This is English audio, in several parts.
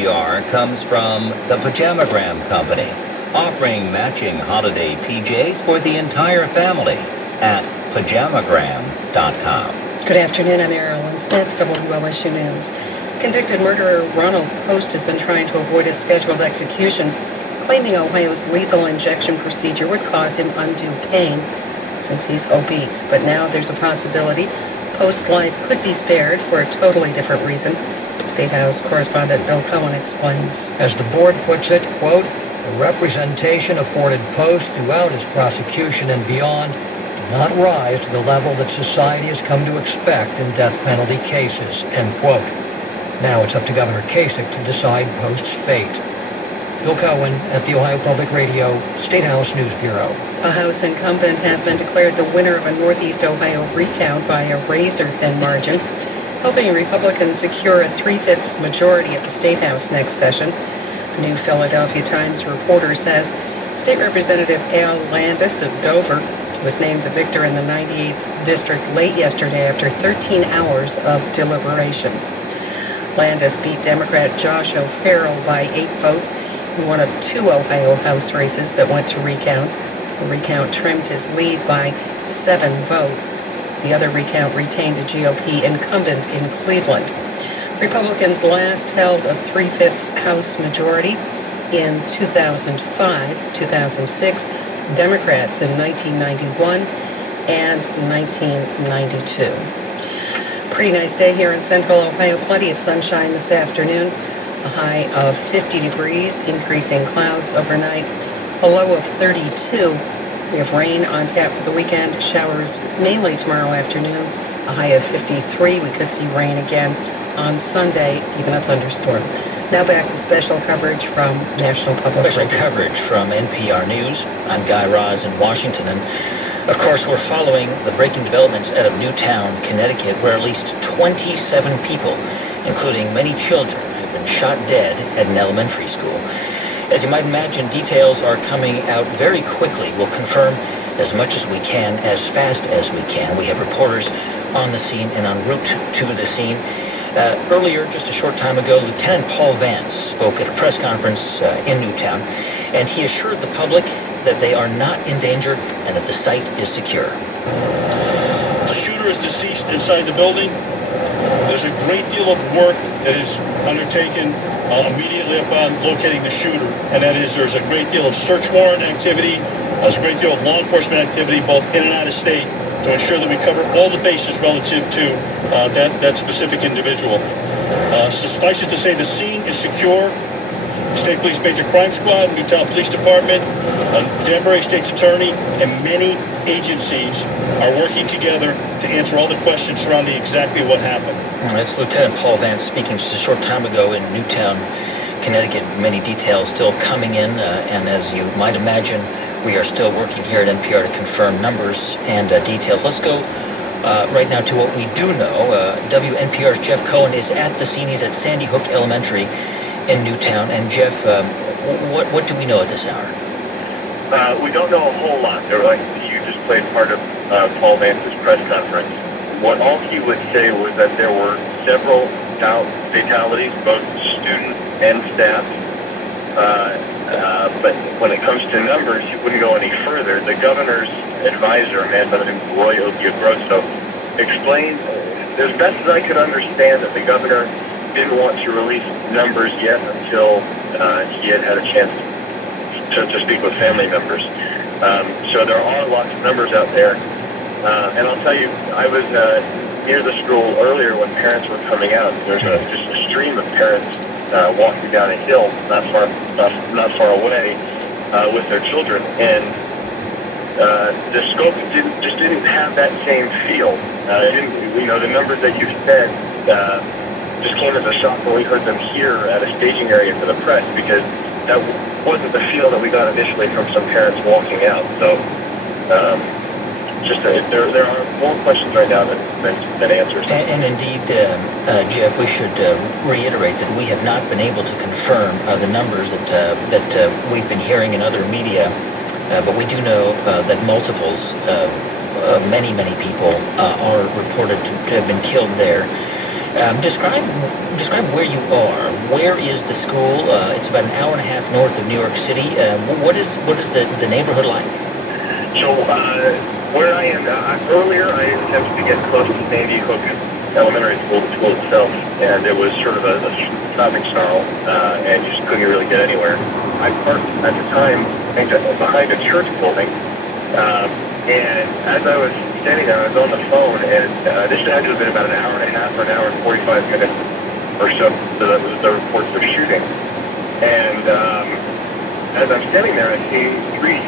NPR comes from the Pajamagram Company, offering matching holiday PJs for the entire family at pajamagram.com. Good afternoon, I'm Ariel Instead, WOSU News. Convicted murderer Ronald Post has been trying to avoid a scheduled execution, claiming Ohio's lethal injection procedure would cause him undue pain since he's obese. But now there's a possibility Post's life could be spared for a totally different reason. State House correspondent Bill Cohen explains. As the board puts it, quote, the representation afforded Post throughout his prosecution and beyond did not rise to the level that society has come to expect in death penalty cases, end quote. Now it's up to Governor Kasich to decide Post's fate. Bill Cohen at the Ohio Public Radio State House News Bureau. A House incumbent has been declared the winner of a Northeast Ohio recount by a razor-thin margin, helping Republicans secure a 3/5 majority at the State House next session. The New Philadelphia Times reporter says State Representative Al Landis of Dover was named the victor in the 98th District late yesterday after 13 hours of deliberation. Landis beat Democrat Josh O'Farrell by 8 votes in one of 2 Ohio House races that went to recounts. The recount trimmed his lead by 7 votes. The other recount retained a GOP incumbent in Cleveland. Republicans last held a 3/5 House majority in 2005, 2006, Democrats in 1991 and 1992. Pretty nice day here in central Ohio. Plenty of sunshine this afternoon. A high of 50 degrees, increasing clouds overnight. A low of 32. We have rain on tap for the weekend. Showers mainly tomorrow afternoon. A high of 53. We could see rain again on Sunday, even a thunderstorm. Now back to special coverage from National Public Radio. Special coverage from NPR News. I'm Guy Raz in Washington. And of course, we're following the breaking developments out of Newtown, Connecticut, where at least 27 people, including many children, have been shot dead at an elementary school. As you might imagine, details are coming out very quickly. We'll confirm as much as we can, as fast as we can. We have reporters on the scene and en route to the scene. Earlier, just a short time ago, Lieutenant Paul Vance spoke at a press conference in Newtown, and he assured the public that they are not endangered and that the site is secure. The shooter is deceased inside the building. There's a great deal of work that is undertaken immediately upon locating the shooter, and that is there's a great deal of search warrant activity, there's a great deal of law enforcement activity both in and out of state to ensure that we cover all the bases relative to that specific individual. Suffice it to say the scene is secure. State Police Major Crime Squad, Newtown Police Department, Danbury State's Attorney, and many agencies are working together to answer all the questions surrounding exactly what happened. That's Lieutenant Paul Vance speaking just a short time ago in Newtown, Connecticut. Many details still coming in, and as you might imagine, we are still working here at NPR to confirm numbers and details. Let's go right now to what we do know. WNPR's Jeff Cohen is at the scene. He's at Sandy Hook Elementary in Newtown. And Jeff, what do we know at this hour? We don't know a whole lot. You just played part of Paul Vance's press conference. All he would say was that there were several fatalities, both student and staff. But when it comes to numbers, he wouldn't go any further. The governor's advisor, a man by the name of Roy Ogiagrosso, explained, as best as I could understand, that the governor didn't want to release numbers yet until he had a chance to speak with family members. So there are lots of numbers out there. And I'll tell you, I was near the school earlier when parents were coming out. There's just a stream of parents walking down a hill not far away with their children. And the scope just didn't have that same feel. The numbers that you said just came as a shock when we heard them here at a staging area for the press, because that wasn't the feel that we got initially from some parents walking out. So there are more questions right now than answers. And indeed, Jeff, we should reiterate that we have not been able to confirm the numbers that we've been hearing in other media, but we do know that multiples, many people are reported to have been killed there. Describe where you are. Where is the school? It's about an hour and a half north of New York City. What is the neighborhood like? So where I am earlier, I attempted to get close to Sandy Hook Elementary School, the school itself, and it was sort of a traffic snarl, and you just couldn't really get anywhere. I parked at the time behind a church building, and as I was standing there, I was on the phone, and this had to have been about an hour and a half or an hour and 45 minutes or so, the reports of shooting. And as I'm standing there, I see three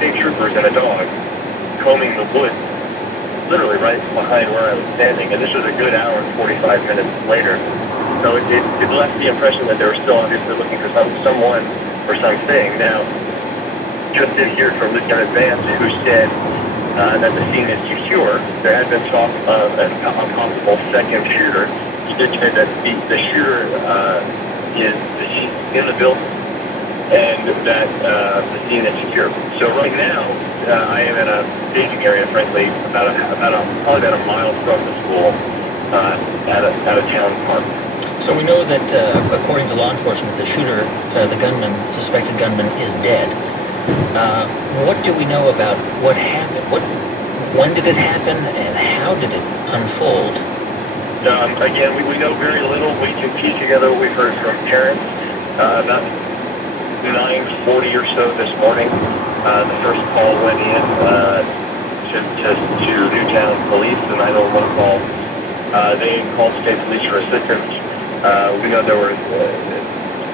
state troopers and a dog combing the woods, literally right behind where I was standing, and this was a good hour and 45 minutes later. So it left the impression that they were still obviously looking for someone or something. Now, just did hear from Lieutenant Vance, who said that the scene is secure. There had been talk of a possible second shooter. He did say that the shooter is in the building, and that the scene is secure. So right now, I am in a staging area, frankly, probably about a mile from the school, at a town park. So we know that, according to law enforcement, the shooter, suspected gunman, is dead. What do we know about what happened? When did it happen, and how did it unfold? Again, we know very little. We can piece together what we've heard from parents. About 9:40 or so this morning, the first call went in to Newtown Police, the 911 call. They called state police for assistance. We know there were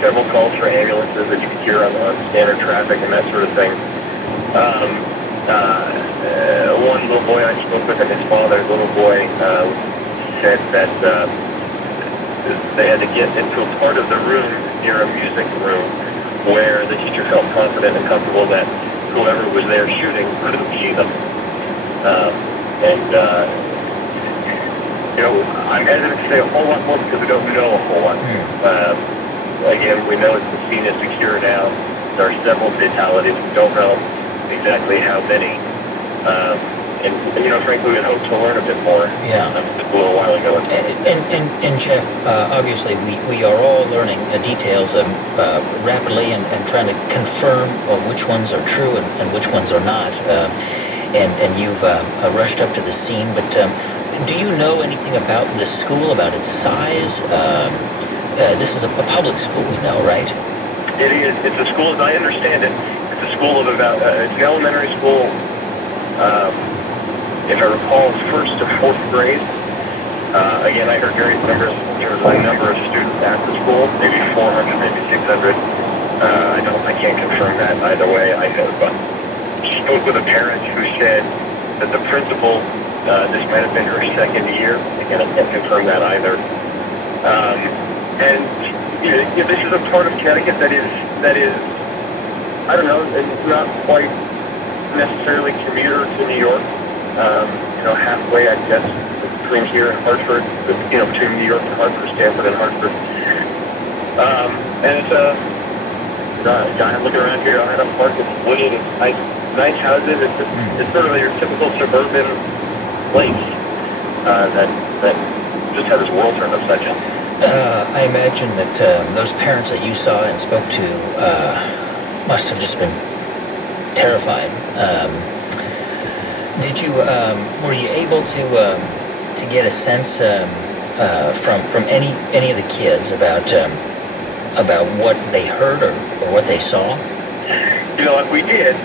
several calls for ambulances that you could hear on standard traffic and that sort of thing. One little boy I spoke with, and his father, little boy, said that they had to get into a part of the room near a music room where the teacher felt confident and comfortable that whoever was there shooting couldn't see them. I'm hesitant to say a whole lot more because we don't know a whole lot. Again, we know the scene is secure now. There are several fatalities. We don't know exactly how many. Frankly, we had hoped to learn a bit more. Yeah. A little while ago. And Jeff, obviously, we are all learning details rapidly and trying to confirm which ones are true and which ones are not. And you've rushed up to the scene, but do you know anything about this school, about its size? This is a public school, we know, right? It is. It's a school, as I understand it. It's a school of about, it's an elementary school, if I recall, it's 1st to 4th grade. Again, I heard various numbers in terms of the number of students at the school, maybe 400, maybe 600. I can't confirm that either way. I spoke with a parent who said that the principal, this might have been her second year. Again, I can't confirm that either. This is a part of Connecticut that is, I don't know, it's not quite necessarily commuter to New York. Halfway, I guess, between here and Hartford, between New York and Hartford, Stanford and Hartford. And it's I'm looking around here, I had a park that's wooded, it's nice houses, it's sort of your typical suburban place that just had this world turned upside down. I imagine that those parents that you saw and spoke to must have just been terrified. Were you able to get a sense from any of the kids about what they heard or what they saw? If we did,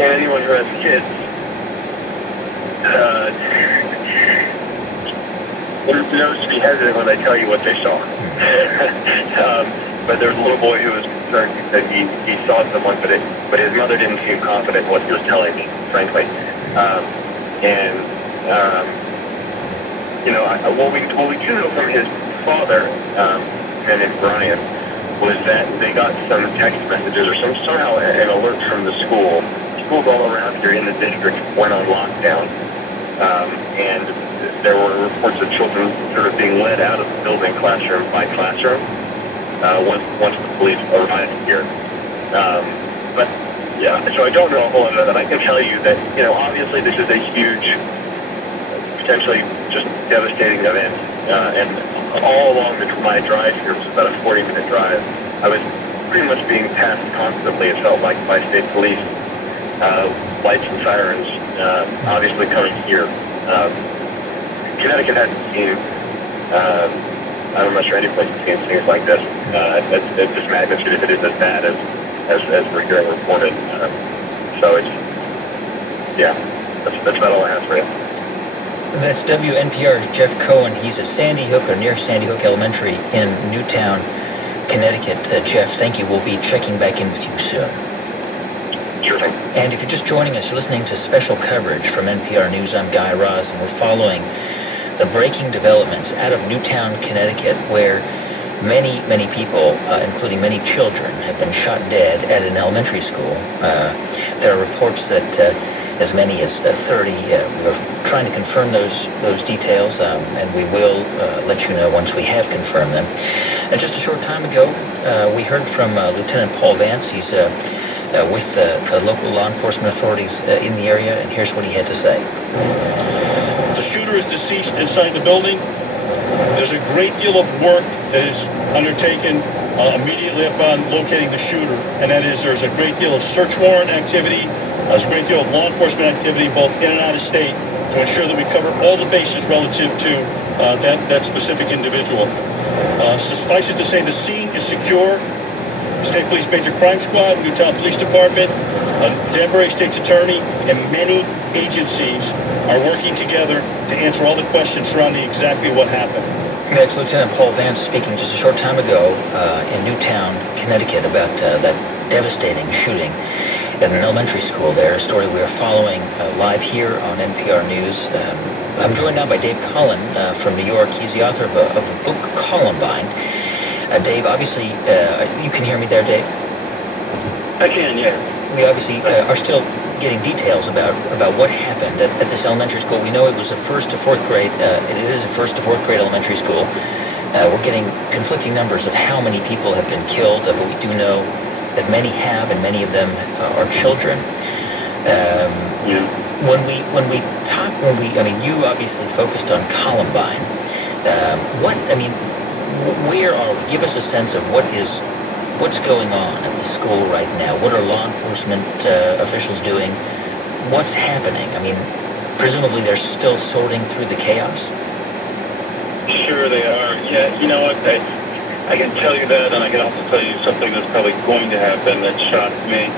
anyone who has kids, knows to be hesitant when I tell you what they saw. But there's a little boy who was concerned that he saw someone, but his mother didn't seem confident in what he was telling me, frankly. What we do know from his father, and his Brian, was that they got some text messages or somehow an alert from the school. Schools all around here in the district went on lockdown, and there were reports of children sort of being led out of the building classroom by classroom once the police arrived here. So I don't know a whole lot of that. I can tell you that, obviously this is a huge, potentially just devastating event. And all along my drive here, it was about a 40-minute drive, I was pretty much being passed constantly, it felt like, by state police, lights and sirens, obviously coming here. Connecticut hasn't seen, I'm not sure any place has seen things like this, at this magnitude, if it is as bad as we're hearing reported. So it's, yeah, that's about all I have for you. That's WNPR's Jeff Cohen. He's at Sandy Hook, or near Sandy Hook Elementary in Newtown, Connecticut. Jeff, thank you. We'll be checking back in with you soon. Sure thing. And if you're just joining us, you're listening to special coverage from NPR News. I'm Guy Raz, and we're following the breaking developments out of Newtown, Connecticut, where many people, including many children, have been shot dead at an elementary school. There are reports that as many as 30. We're trying to confirm those details, and we will let you know once we have confirmed them. And just a short time ago, we heard from Lieutenant Paul Vance. He's with the local law enforcement authorities in the area, and here's what he had to say. The shooter is deceased inside the building. There's a great deal of work that is undertaken immediately upon locating the shooter, and that is there's a great deal of search warrant activity. There's a great deal of law enforcement activity both in and out of state to ensure that we cover all the bases relative to that specific individual. Suffice it to say, the scene is secure. State Police Major Crime Squad, Newtown Police Department, Danbury State's Attorney, and many agencies are working together to answer all the questions surrounding exactly what happened. That's Lieutenant Paul Vance speaking just a short time ago in Newtown, Connecticut, about that devastating shooting at an elementary school there, a story we are following live here on NPR News. I'm joined now by Dave Cullen from New York. He's the author of a book, Columbine. Dave, obviously, you can hear me there, Dave? I can, yeah. We obviously are still getting details about what happened at this elementary school. We know it was a first to fourth grade. It is a first to fourth grade elementary school. We're getting conflicting numbers of how many people have been killed, but we do know that many have, and many of them are children. You obviously focused on Columbine. Where are we? Give us a sense of what's going on at the school right now. What are law enforcement officials doing? What's happening? I mean, presumably they're still sorting through the chaos. Sure they are. Yeah, you know what? I can tell you that, and I can also tell you something that's probably going to happen that shocked me.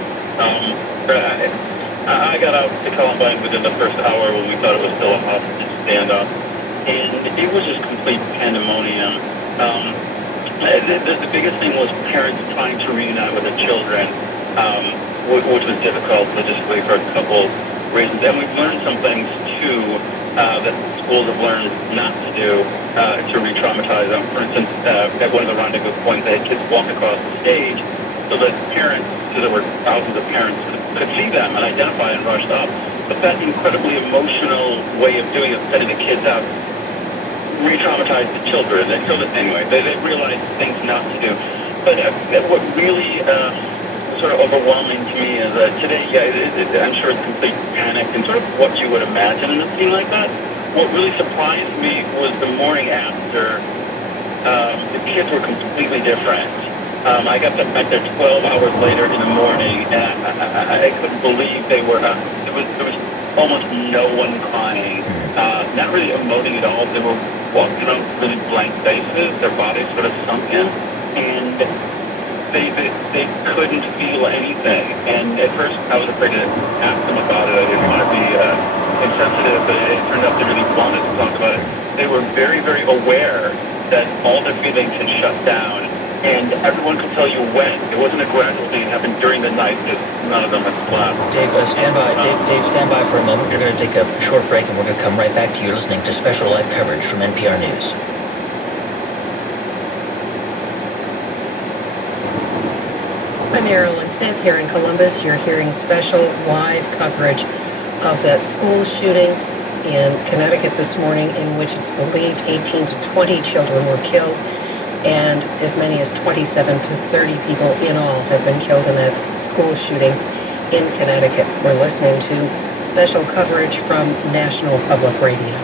I got out to Columbine within the first hour when we thought it was still a hostage standoff, and it was just complete pandemonium. The biggest thing was parents trying to reunite with their children, which was difficult logistically for a couple reasons. And we've learned some things, too, that schools have learned not to do to re-traumatize them. For instance, at one of the rendezvous points, they had kids walk across the stage so that parents, so there were thousands of parents, could see them and identify and rush up. But that incredibly emotional way of doing it, setting the kids up, re-traumatized the children. And so that, anyway, they realized things not to do. But what really sort of overwhelming to me is today, I'm sure it's complete panic and sort of what you would imagine in a scene like that. What really surprised me was the morning after. The kids were completely different. I got back there 12 hours later in the morning, and I couldn't believe they were. There was almost no one crying, not really emoting at all. They were walking on really blank faces. Their bodies sort of sunk in, and they couldn't feel anything. And at first, I was afraid to ask them about it. I didn't want to be insensitive, but it turned out they really wanted to talk about it. They were very, very aware that all their feelings had shut down, and everyone could tell you when. It wasn't a gradual thing. It happened during the night because none of them had slept. Dave, stand by. Dave, stand by for a moment. We're going to take a short break, and we're going to come right back to you listening to special live coverage from NPR News. I'm Marilyn Smith here in Columbus. You're hearing special live coverage of that school shooting in Connecticut this morning, in which it's believed 18 to 20 children were killed, and as many as 27 to 30 people in all have been killed in that school shooting in Connecticut. We're listening to special coverage from National Public Radio.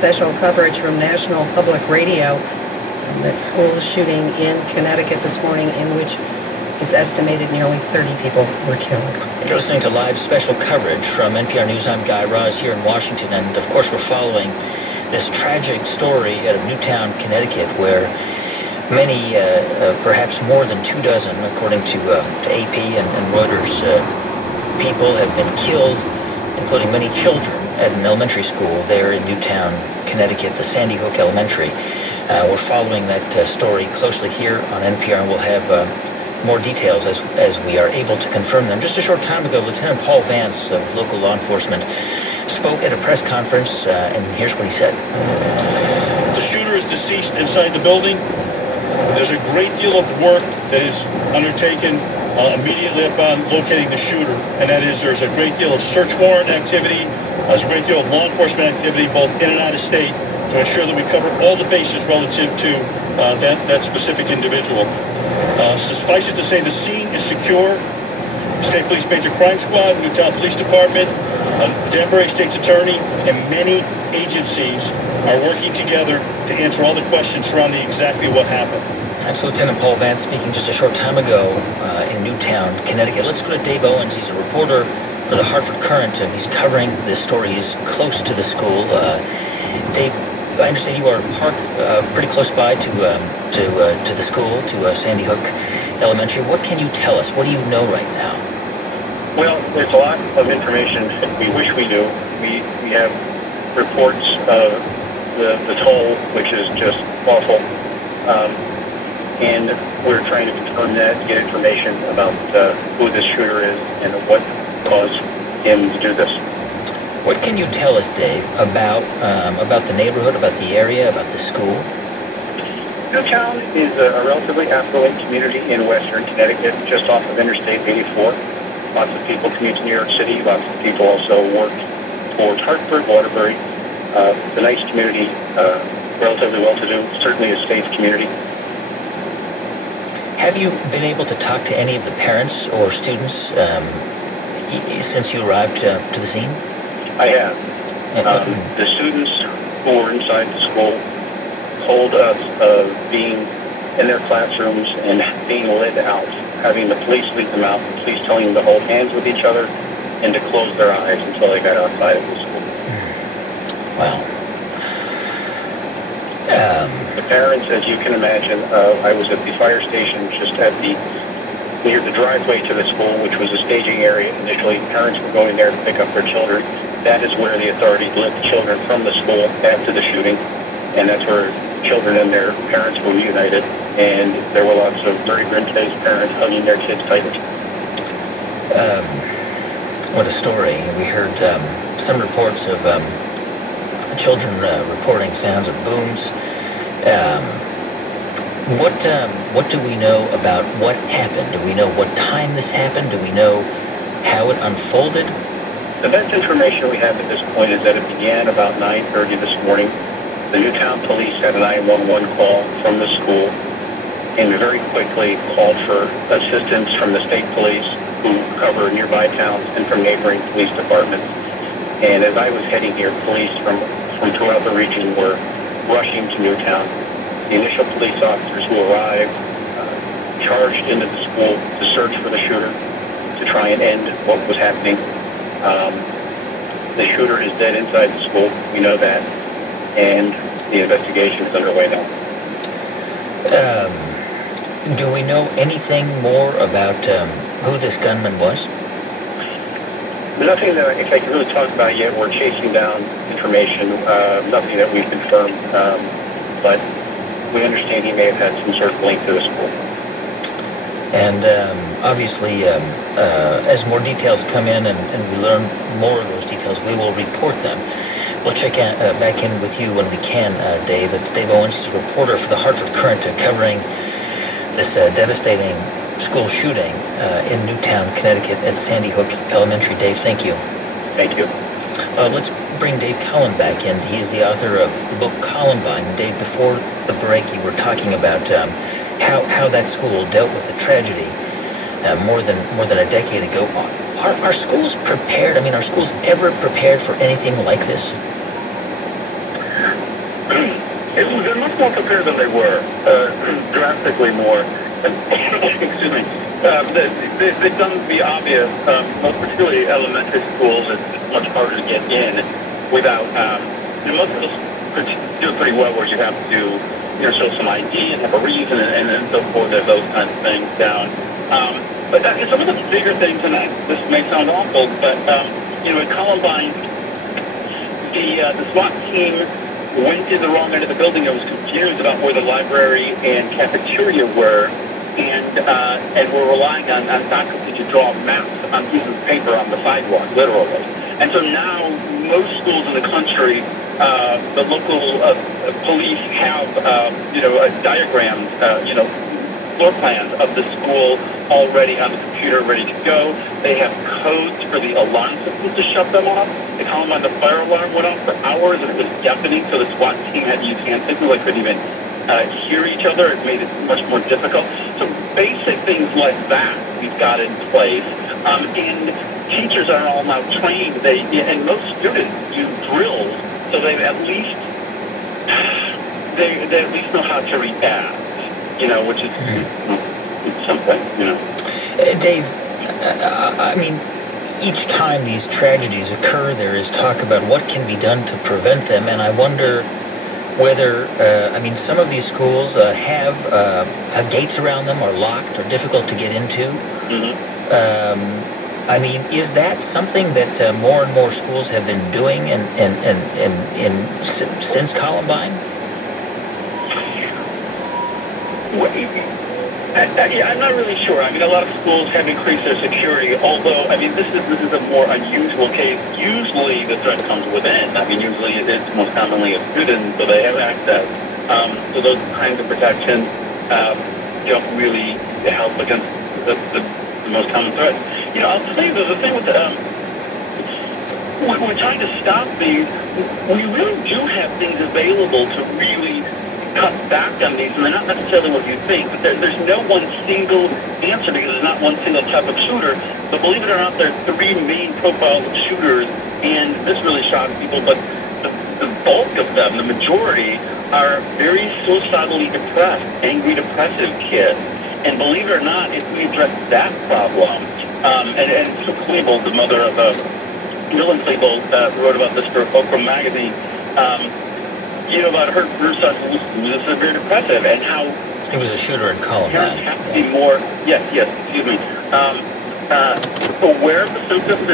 special coverage from National Public Radio. That school shooting in Connecticut this morning, in which it's estimated nearly 30 people were killed. You're listening to live special coverage from NPR News. I'm Guy Raz here in Washington, and of course we're following this tragic story out of Newtown, Connecticut, where many, perhaps more than 24, according to AP and Reuters, people have been killed, including many children, at an elementary school there in Newtown, Connecticut, the Sandy Hook Elementary. We're following that story closely here on NPR, and we'll have more details as we are able to confirm them. Just a short time ago, Lieutenant Paul Vance of local law enforcement spoke at a press conference, and here's what he said. The shooter is deceased inside the building. There's a great deal of work that is undertaken immediately upon locating the shooter, and that is there's a great deal of search warrant activity, there's a great deal of law enforcement activity both in and out of state to ensure that we cover all the bases relative to that specific individual. Suffice it to say, the scene is secure. State Police Major Crime Squad, Newtown Police Department, Danbury State's Attorney, and many agencies are working together to answer all the questions surrounding exactly what happened. That's Lieutenant Paul Vance speaking just a short time ago in Newtown, Connecticut. Let's go to Dave Owens. He's a reporter for the Hartford Courant, and he's covering this story. He's close to the school. Dave, I understand you are parked pretty close by to the school, to Sandy Hook Elementary. What can you tell us? What do you know right now? Well, there's a lot of information that we wish we knew. We have reports of the toll, which is just awful. And we're trying to confirm that, get information about who this shooter is and what caused him to do this. What can you tell us, Dave, about the neighborhood, about the area, about the school? Newtown is a relatively affluent community in western Connecticut, just off of Interstate 84. Lots of people commute to New York City. Lots of people also work towards Hartford, Waterbury. It's a nice community, relatively well-to-do, certainly a safe community. Have you been able to talk to any of the parents or students since you arrived to the scene? I have. The students who were inside the school told us of being in their classrooms and being led out, having the police lead them out, the police telling them to hold hands with each other and to close their eyes until they got outside of the school. Wow. The parents, as you can imagine, I was at the fire station just near the driveway to the school, which was a staging area. Initially, parents were going there to pick up their children. That is where the authorities led the children from the school after the shooting, and that's where children and their parents were reunited, and there were lots of very grin-faced parents hugging their kids tightly. What a story. We heard some reports of children reporting sounds of booms. What do we know about what happened? Do we know what time this happened? Do we know how it unfolded? The best information we have at this point is that it began about 9:30 this morning. The Newtown police had a 911 call from the school and very quickly called for assistance from the state police who cover nearby towns and from neighboring police departments. And as I was heading here, police from throughout the region were rushing to Newtown. The initial police officers who arrived charged into the school to search for the shooter, to try and end what was happening. The shooter is dead inside the school. We know that. And the investigation is underway now. Do we know anything more about who this gunman was? Nothing that I can really talk about yet. We're chasing down information. Nothing that we've confirmed. But we understand he may have had some sort of link to the school. And obviously, as more details come in and we learn more of those details, we will report them. We'll check back in with you when we can, Dave. It's Dave Owens, he's a reporter for the Hartford Courant, covering this devastating school shooting in Newtown, Connecticut at Sandy Hook Elementary. Dave, thank you. Thank you. Let's bring Dave Cullen back in. He is the author of the book Columbine. Dave, before the break, you were talking about how that school dealt with a tragedy more than a decade ago. Are schools prepared? I mean, are schools ever prepared for anything like this? They're much more prepared than they were, drastically more. Excuse me. They've done the obvious, most particularly elementary schools. It's much harder to get in without, most of us do it pretty well where you have to, show some ID and have a reason and so forth, and those kinds of things down. But some of the bigger things, and this may sound awful, but, at Columbine, the SWAT team went to the wrong end of the building and was confused about where the library and cafeteria were, and were relying on faculty to draw maps on pieces of paper on the sidewalk, literally. And so now most schools in the country, the local police have, diagrams, floor plans of the school already on the computer, ready to go. They have codes for the alarm systems to shut them off. The Columbine, the fire alarm went off for hours, and it was deafening, so the SWAT team had to use hand signals. They couldn't even hear each other. It made it much more difficult. So basic things like that we've got in place. And teachers are all now trained. And most students use drills, so they at least know how to react. Which is something. Dave, I mean, each time these tragedies occur, there is talk about what can be done to prevent them, and I wonder whether, some of these schools have gates around them, or locked, or difficult to get into. Mm-hmm. Is that something that more and more schools have been doing since Columbine? I'm not really sure. A lot of schools have increased their security, although, this is a more unusual case. Usually the threat comes within. Usually it's most commonly a student, so they have access. So those kinds of protections don't really help against the most common threats. I'll tell you, the thing with we're trying to stop these, we really do have things available to really cut back on these, and they're not necessarily what you think, but there's no one single answer, because there's not one single type of shooter. But believe it or not, there are three main profiles of shooters, and this really shocks people, but the bulk of them, the majority, are very suicidally depressed, angry, depressive kids. And believe it or not, if we address that problem, and Sue Klebold, the mother of Dylan Klebold, wrote about this for Fulcrum magazine, about her son was severe depressive, and how he was a shooter in Columbine. Parents have to be more, aware of the symptoms